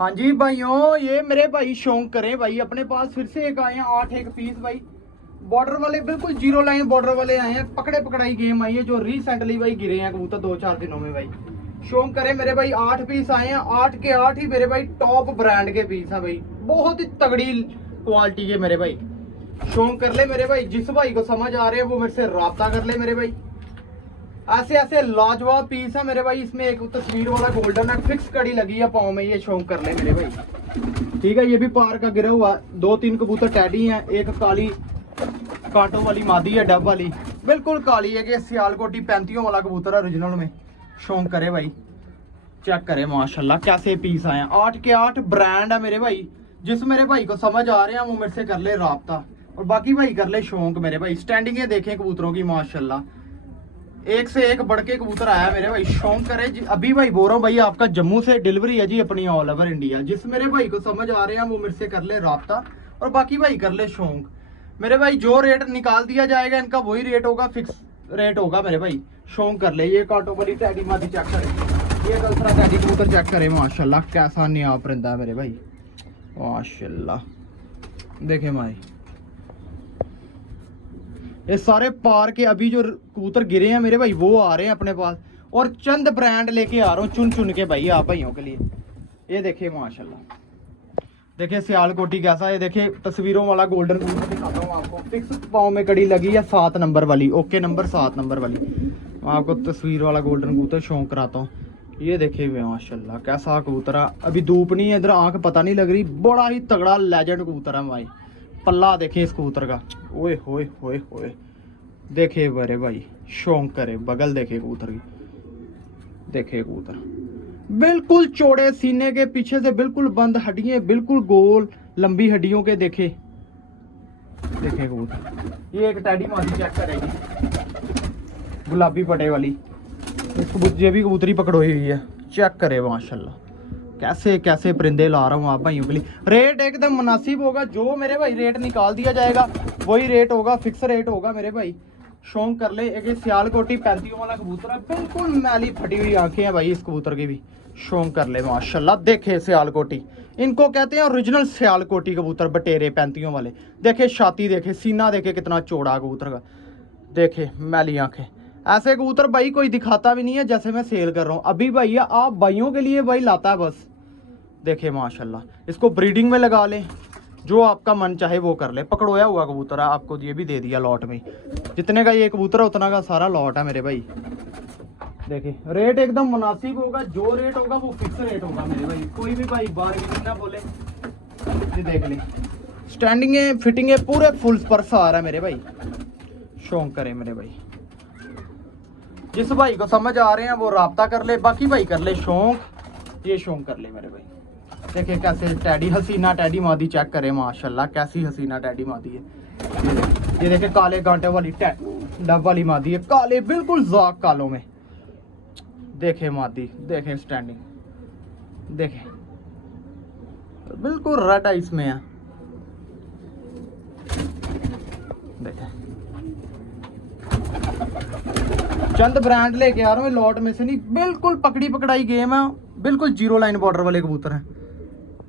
हाँ जी भाइयों, ये मेरे भाई शौक करें भाई, अपने पास फिर से एक आए हैं 8 एक पीस भाई। बॉर्डर वाले बिल्कुल जीरो लाइन बॉर्डर वाले आए हैं, पकड़े पकड़ाई गेम आई है जो रिसेंटली भाई गिरे हैं कबूतर 2-4 दिनों में भाई। शौक करें मेरे भाई 8 पीस आए हैं, 8 के 8 ही मेरे भाई टॉप ब्रांड के पीस हैं भाई, बहुत ही तगड़ी क्वालिटी के मेरे भाई। शौक कर ले मेरे भाई, जिस भाई को समझ आ रहे हैं वो मेरे से राब्ता कर ले मेरे भाई। ऐसे ऐसे लाजवाब पीस है मेरे भाई। इसमें एक तस्वीर वाला गोल्डन है, फिक्स कड़ी लगी है पाँव में, ये शौक कर ले मेरे भाई। ठीक है, ये भी पार का गिरा हुआ, 2-3 कबूतर टैडी हैं, एक काली कांटों वाली मादी है, डब वाली बिल्कुल काली है कि सियालकोटी 35 वाला कबूतर है ओरिजिनल में। शौक करे भाई, चेक करे माशाल्लाह कैसे पीस आए हैं। 8 के 8 ब्रांड है मेरे भाई, जिस मेरे भाई को समझ आ रहे हैं वो मेरे से कर ले राब्ता, और बाकी भाई कर ले शौक मेरे भाई। स्टैंडिंग देखें कबूतरों की माशाल्लाह, एक से एक बढ़ के कबूतर आया मेरे भाई। शौक करे जी, अभी भाई बोल रहा हूँ भाई, आपका जम्मू से डिलीवरी है जी अपनी ऑल ओवर इंडिया। जिस मेरे भाई को समझ आ रहे हैं वो मेरे से कर ले राब्ता, और बाकी भाई कर ले शौक मेरे भाई। जो रेट निकाल दिया जाएगा इनका वही रेट होगा, फिक्स रेट होगा मेरे भाई। शौक कर ले। ये कांटों वाली टैडी मादी चेक करे, ये गलसरा टैडी कबूतर चेक करे माशाल्लाह, कैसा नया परिंदा है मेरे भाई माशाल्लाह। देखे भाई, ये सारे पार के अभी जो कबूतर गिरे हैं मेरे भाई वो आ रहे हैं अपने पास, और चंद ब्रांड लेके आ रहा हूँ चुन चुन के भाई आप भाइयों के लिए। ये देखे माशाल्लाह, देखे सियालकोटी कैसा, ये देखे तस्वीरों वाला गोल्डन कबूतर दिखाता हूँ आपको। फिक्स पाँव में कड़ी लगी है 7 नंबर वाली, ओके नंबर 7 नंबर वाली। मैं आपको तस्वीर वाला गोल्डन कबूतर शौक कराता हूँ। ये देखे हुए माशाल्लाह कैसा कबूतर है, अभी धूप नहीं है इधर, आंख पता नहीं लग रही, बड़ा ही तगड़ा लेजेंड कबूतर है भाई। पल्ला देखे इस कबूतर का, ओए होए होए होए, देखे बरे भाई शौक करे। बगल देखे कबूतर की, देखे कबूतर बिल्कुल चौड़े सीने के, पीछे से बिल्कुल बंद, हड्डियां बिल्कुल गोल लंबी हड्डियों के, देखे देखे कबूतर। ये एक टैडी मादी चेक करेगी, गुलाबी पटे वाली, ये भी कबूतरी पकड़ोई हुई है, चेक करे माशाल्लाह कैसे कैसे परिंदे ला रहा हूँ आप भाइयों के लिए। रेट एकदम मुनासिब होगा, जो मेरे भाई रेट निकाल दिया जाएगा वही रेट होगा, फिक्स रेट होगा मेरे भाई। शौक कर ले। एक सियालकोटी 35 वाला कबूतर है, बिल्कुल मैली फटी हुई आंखें हैं भाई इस कबूतर की भी। शौक कर ले माशाल्लाह। देखे सियालकोटी, इनको कहते हैं ओरिजिनल सियालकोटी कबूतर, बटेरे 35 वाले। देखे छाती, देखे सीना, देखे कितना चौड़ा कबूतर का, देखे मैली आंखें। ऐसे कबूतर भाई कोई दिखाता भी नहीं है जैसे मैं सेल कर रहा हूँ अभी भैया, आप भाइयों के लिए भाई लाता है बस। देखे माशाल्लाह, इसको ब्रीडिंग में लगा लें, जो आपका मन चाहे वो कर ले। पकड़ोया हुआ कबूतर है, आपको ये भी दे दिया लॉट में, जितने का ये कबूतर है उतना का सारा लॉट है मेरे भाई। देखिए रेट एकदम मुनासिब होगा, जो रेट होगा वो फिक्स रेट होगा मेरे भाई, कोई भी भाई बार्गेनिंग ना बोले। ये देख लें, स्टैंडिंग है, फिटिंग है, पूरे फुल स्पर्श आ रहा है मेरे भाई। शौक करें मेरे भाई, जिस भाई को समझ आ रहे हैं वो राब्ता कर ले, बाकी भाई कर ले शौक। ये शौक कर ले मेरे भाई। देखिए कैसे टैडी, हसीना टैडी मादी चेक करे माशाल्लाह, कैसी हसीना टैडी मादी है। ये देखे काले कांटे वाली डब वाली मादी है, काले बिल्कुल जाक कालों में। देखे मादी, देखे स्टैंडिंग, देखे बिल्कुल रेड आइस में है। देखे चंद ब्रांड लेके आ रहा हूँ लॉट में से नहीं, बिल्कुल पकड़ी पकड़ाई गेम है, बिल्कुल जीरो लाइन बॉर्डर वाले कबूतर हैं।